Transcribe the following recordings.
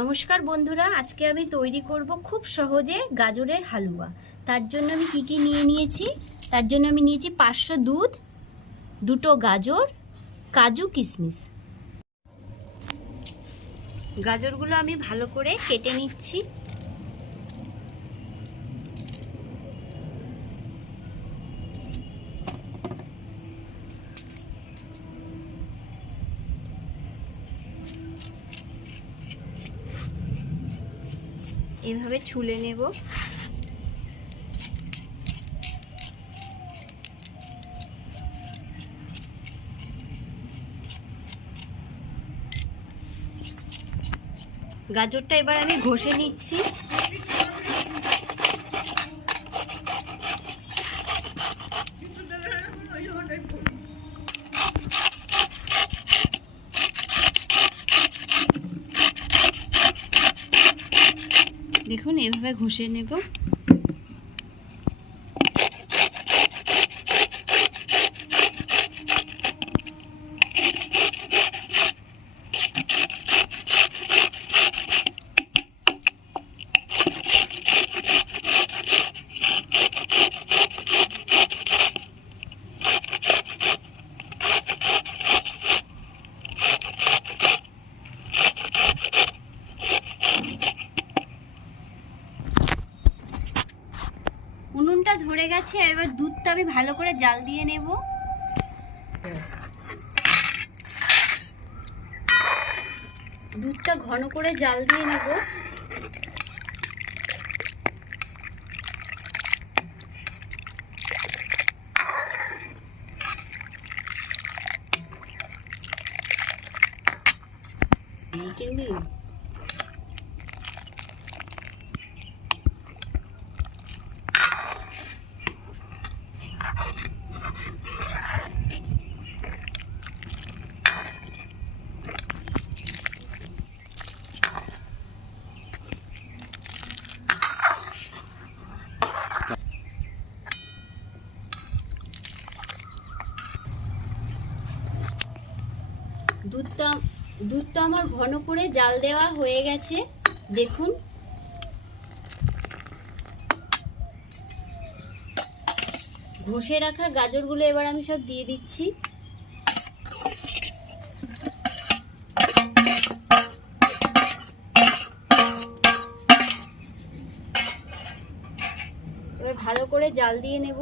নমস্কার বন্ধুরা, আজকে আমি তৈরি করব খুব সহজে গাজরের হালুয়া। তার জন্য আমি কি কি নিয়ে নিয়েছি? তার জন্য আমি নিয়েছি পাঁচশো দুধ, দুটো গাজর, কাজু কিশমিশ। গাজরগুলো আমি ভালো করে কেটে নিচ্ছি। এভাবে ছুলে নেব। গাজরটা এবার আমি ঘষে নিচ্ছি। দেখুন এভাবে ঘষে নেব। ধরে গেছে, এবার দুধটা আমি ভালো করে জাল দিয়ে নেব। দুধটা ঘন করে জাল দিয়ে নেব। দুধটা দুধটা আমার ঘন করে জাল দেওয়া হয়ে গেছে। দেখুন। ঘষে রাখা গাজরগুলো এবার আমি সব দিয়ে দিচ্ছি। এবার ভালো করে জাল দিয়ে নেব।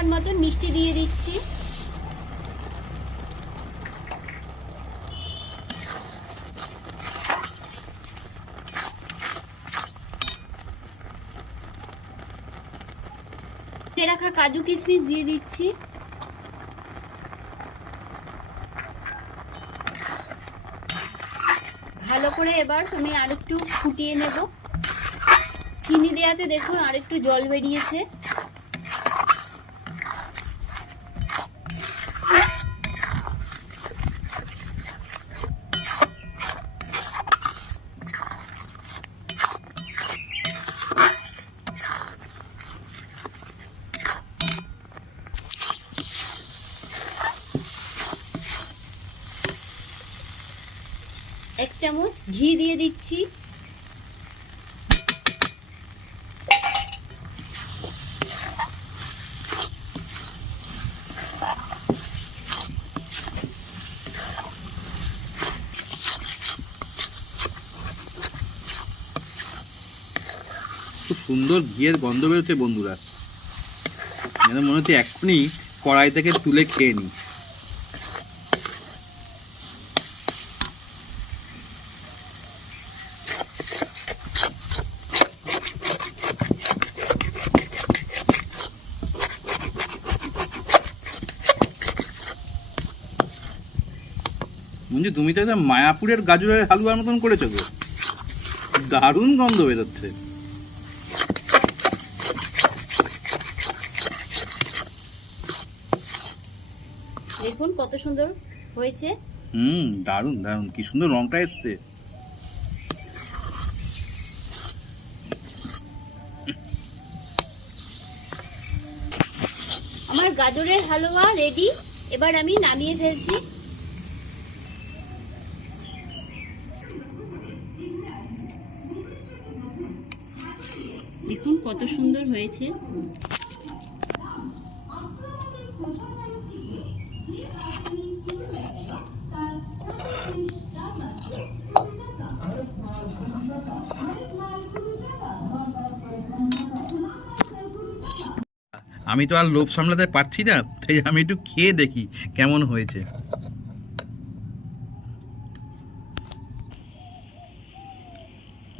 পরিমাণ মতন মিষ্টি দিয়ে দিচ্ছি। রাখা কাজু কিশমিশ দিয়ে দিচ্ছি। ভালো করে এবার আমি আরেকটু ফুটিয়ে নেব। চিনি দেওয়াতে দেখুন আরেকটু জল বেরিয়েছে। চামচ ঘি দিয়ে দিচ্ছি। খুব সুন্দর ঘিয়ের গন্ধ বেরোচ্ছে বন্ধুরা। যেন মনে হচ্ছে এক্ষুনি কড়াই থেকে তুলে খেয়ে নিই। মঞ্জু তুমি তো একদম মায়াপুরের গাজরের হালুয়ার মতন করেছ গো। দারুণ গন্ধ বেরোচ্ছে। দেখুন কত সুন্দর হয়েছে। হুম দারুণ দারুণ। কি সুন্দর রংটা এসছে। আমার গাজরের হালুয়া রেডি এবার আমি নামিয়ে ফেলছি। দেখুন কত সুন্দর হয়েছে। আমি তো আর লোভ সামলাতে পারছি না তাই আমি একটু খেয়ে দেখি কেমন হয়েছে।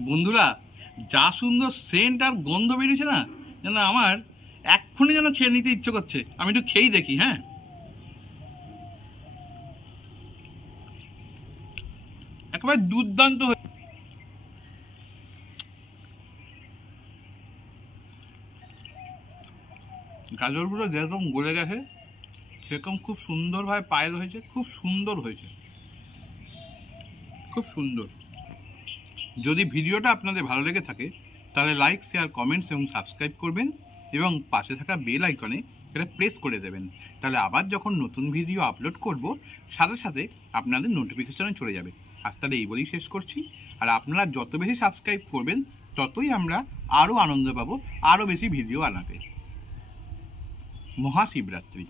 বন্ধুরা যা সুন্দর সেন্ট আর গন্ধ বেরিয়েছে না, যেন আমার এক্ষুনি যেন খেয়ে নিতে ইচ্ছে করছে। আমি একটু খেয়েই দেখি হ্যাঁ? একেবারে দুর্দান্ত হয়ে গাজরগুলো যেরকম গলে গেছে, সেরকম খুব সুন্দরভাবে পায়েল হয়েছে, খুব সুন্দর হয়েছে। খুব সুন্দর। যদি ভিডিওটা আপনাদের ভালো লেগে থাকে, তাহলে লাইক শেয়ার কমেন্টস এবং সাবস্ক্রাইব করবেন এবং পাশে থাকা বেল আইকনে এটা প্রেস করে দেবেন। তাহলে আবার যখন নতুন ভিডিও আপলোড করব, সাথে সাথে আপনাদের নোটিফিকেশনে চলে যাবে। আজ তাহলে এই বলেই শেষ করছি। আর আপনারা যত বেশি সাবস্ক্রাইব করবেন, ততই আমরা আরও আনন্দ পাবো, আরও বেশি ভিডিও আনাতে মহাশিবরাত্রি।